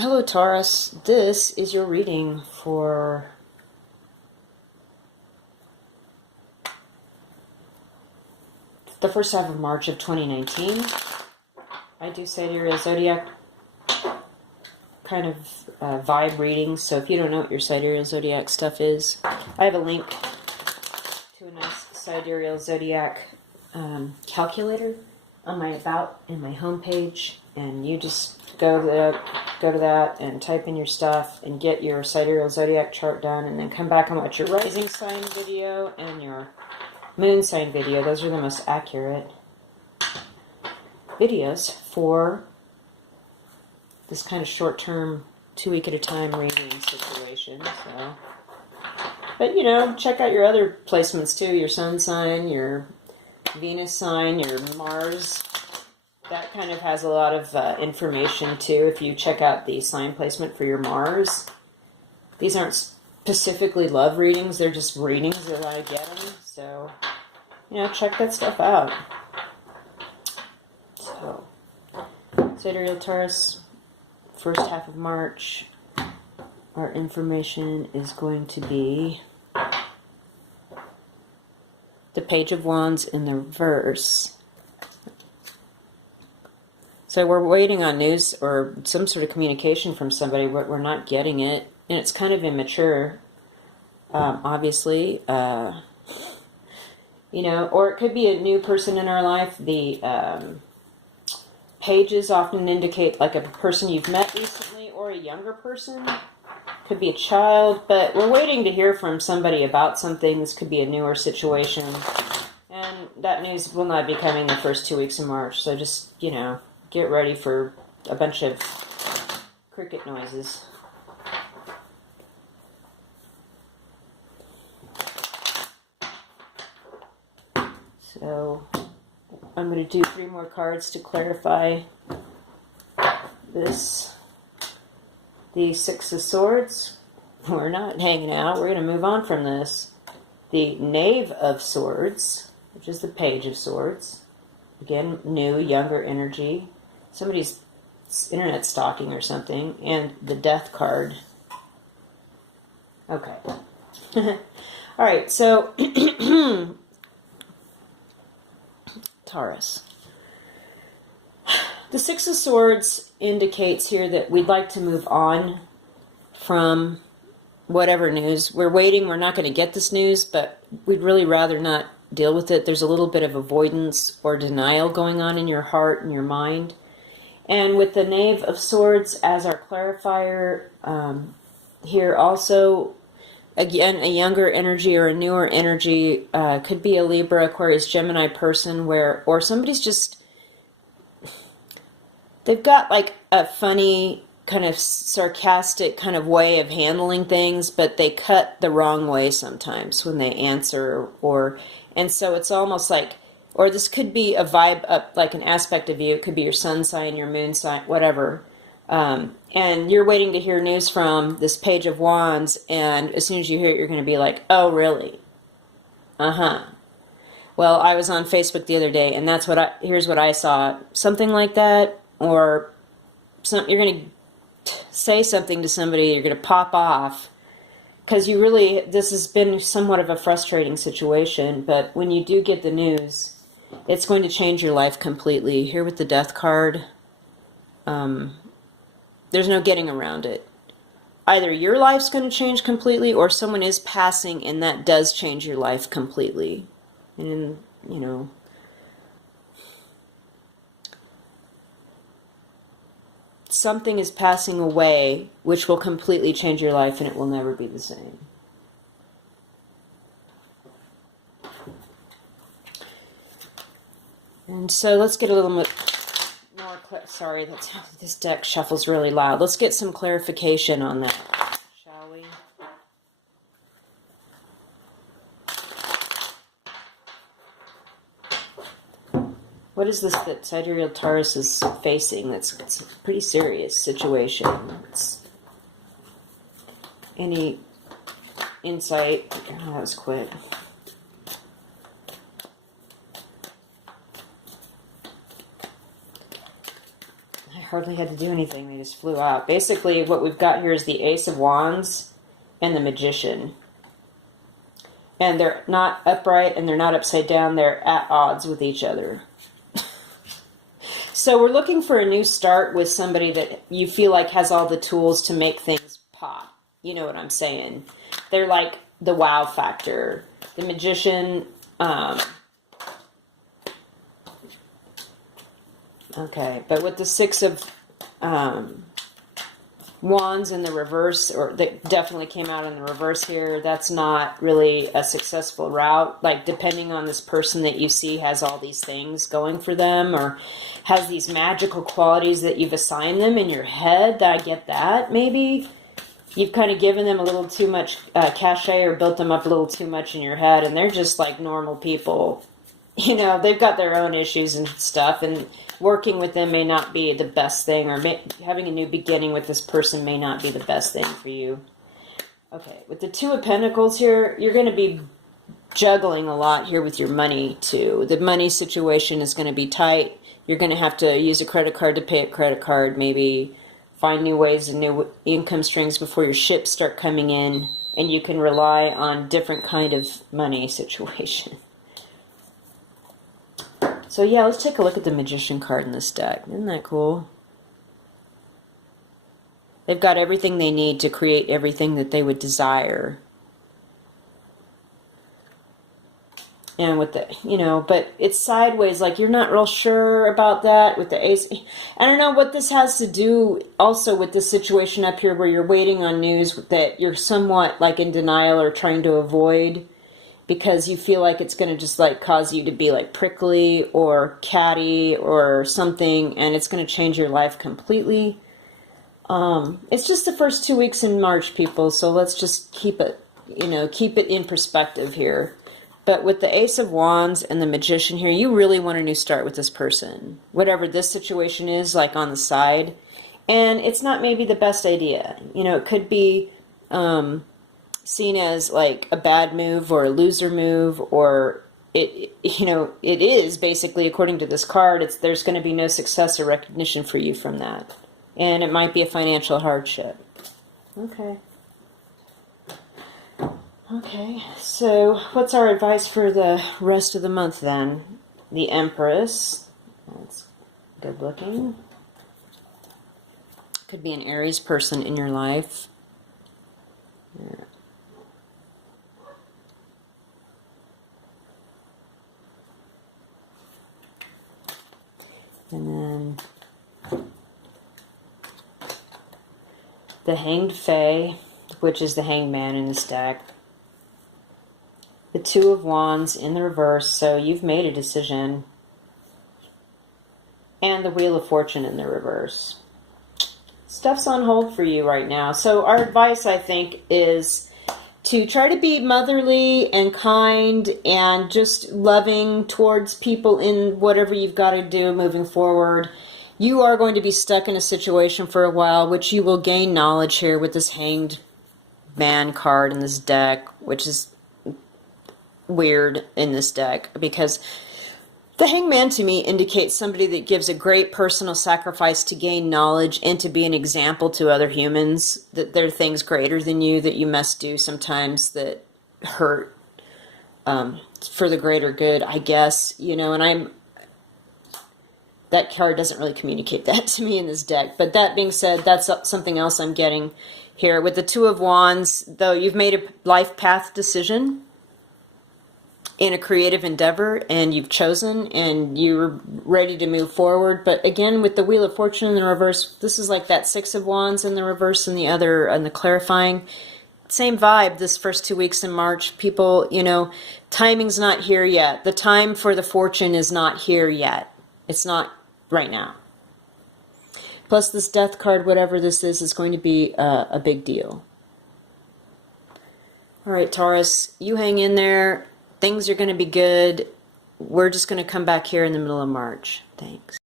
Hello, Taurus. This is your reading for the first half of March of 2019. I do Sidereal Zodiac kind of vibe readings, so if you don't know what your Sidereal Zodiac stuff is, I have a link to a nice Sidereal Zodiac calculator on my About and my homepage, and you just go to that and type in your stuff and get your Sidereal Zodiac chart done, and then come back and watch your rising sign video and your moon sign video. Those are the most accurate videos for this kind of short-term, 2-week at a time reading situation. So, but you know, check out your other placements too. Your sun sign, your Venus sign, your Mars. That kind of has a lot of information too. If you check out the sign placement for your Mars, these aren't specifically love readings. They're just readings that I get them. So, you know, check that stuff out. So, Sidereal Taurus, first half of March, our information is going to be the Page of Wands in the reverse. So we're waiting on news or some sort of communication from somebody, but we're not getting it. And it's kind of immature, obviously. You know, or it could be a new person in our life. The pages often indicate like a person you've met recently or a younger person. Could be a child, but we're waiting to hear from somebody about something. This could be a newer situation. And that news will not be coming the first 2 weeks of March. So just, you know, get ready for a bunch of cricket noises. So I'm going to do 3 more cards to clarify this. The Six of Swords. We're not hanging out. We're going to move on from this. The Knave of Swords, which is the Page of Swords. Again, new, younger energy. Somebody's internet stalking or something. And the Death card. Okay. Alright, so Taurus. The Six of Swords indicates here that we'd like to move on from whatever news. We're waiting. We're not going to get this news, but we'd really rather not deal with it. There's a little bit of avoidance or denial going on in your heart and your mind. And with the Knave of Swords as our clarifier, here also, again, a younger energy or a newer energy, could be a Libra, Aquarius, Gemini person, or somebody's just, they've got like a funny, kind of sarcastic kind of way of handling things, but they cut the wrong way sometimes when they answer, and so it's almost like, or this could be a vibe up, like an aspect of you. It could be your sun sign, your moon sign, whatever. And you're waiting to hear news from this Page of Wands, and as soon as you hear it, you're going to be like, oh, really? Uh-huh. Well, I was on Facebook the other day, and here's what I saw. Something like that, or you're going to say something to somebody, you're going to pop off, because this has been somewhat of a frustrating situation, but when you do get the news, it's going to change your life completely. Here with the Death card, there's no getting around it. Either your life's going to change completely, or someone is passing, and that does change your life completely. And, you know, something is passing away, which will completely change your life, and it will never be the same. And so let's get a little bit more, sorry, this deck shuffles really loud. Let's get some clarification on that, shall we? What is this that Sidereal Taurus is facing? It's a pretty serious situation. Any insight? Oh, that was quick. hardly had to do anything. They just flew out. Basically, what we've got here is the Ace of Wands and the Magician. And they're not upright and they're not upside down. They're at odds with each other. So we're looking for a new start with somebody that you feel like has all the tools to make things pop. You know what I'm saying? They're like the wow factor. The Magician, okay, but with the Six of Wands in the reverse, or that definitely came out in the reverse here, that's not really a successful route. Like, depending on this person that you see has all these things going for them, or has these magical qualities that you've assigned them in your head, that I get that, maybe. You've kind of given them a little too much cachet, or built them up a little too much in your head, and they're just like normal people. You know, they've got their own issues and stuff, and working with them may not be the best thing, or having a new beginning with this person may not be the best thing for you. Okay, with the Two of Pentacles here, you're going to be juggling a lot here with your money, too. The money situation is going to be tight. You're going to have to use a credit card to pay a credit card, maybe find new ways and new income streams before your ships start coming in, and you can rely on different kind of money situation. So yeah, let's take a look at the Magician card in this deck. Isn't that cool? They've got everything they need to create everything that they would desire. And with the, you know, but it's sideways, like you're not real sure about that with the Ace. I don't know what this has to do also with the situation up here where you're waiting on news that you're somewhat like in denial or trying to avoid, because you feel like it's going to just like cause you to be like prickly or catty or something, and it's going to change your life completely. It's just the first 2 weeks in March, people, so let's just keep it, you know, keep it in perspective here. But with the Ace of Wands and the Magician here, you really want a new start with this person, whatever this situation is, like on the side. And it's not maybe the best idea. You know, it could be seen as like a bad move or a loser move, or it, you know, it is basically, according to this card, there's going to be no success or recognition for you from that. And it might be a financial hardship. Okay. Okay, so what's our advice for the rest of the month then? The Empress. That's good looking. Could be an Aries person in your life. Yeah. And then the Hanged Fae, which is the Hanged Man in this deck. The Two of Wands in the reverse, so you've made a decision. And the Wheel of Fortune in the reverse. Stuff's on hold for you right now. So our advice, I think, is to try to be motherly and kind and just loving towards people in whatever you've got to do moving forward. You are going to be stuck in a situation for a while, which you will gain knowledge here with this Hanged Man card in this deck, which is weird in this deck, because the Hangman to me indicates somebody that gives a great personal sacrifice to gain knowledge and to be an example to other humans, that there are things greater than you that you must do sometimes that hurt for the greater good, I guess, you know. And that card doesn't really communicate that to me in this deck. But that being said, that's something else I'm getting here. With the Two of Wands, though, you've made a life path decision in a creative endeavor, and you've chosen, and you're ready to move forward. But again, with the Wheel of Fortune in the reverse, this is like that Six of Wands in the reverse, and the other, and the clarifying. Same vibe this first 2 weeks in March. People, you know, timing's not here yet. The time for the fortune is not here yet. It's not right now. Plus this Death card, whatever this is going to be a big deal. All right, Taurus, you hang in there. Things are going to be good. We're just going to come back here in the middle of March. Thanks.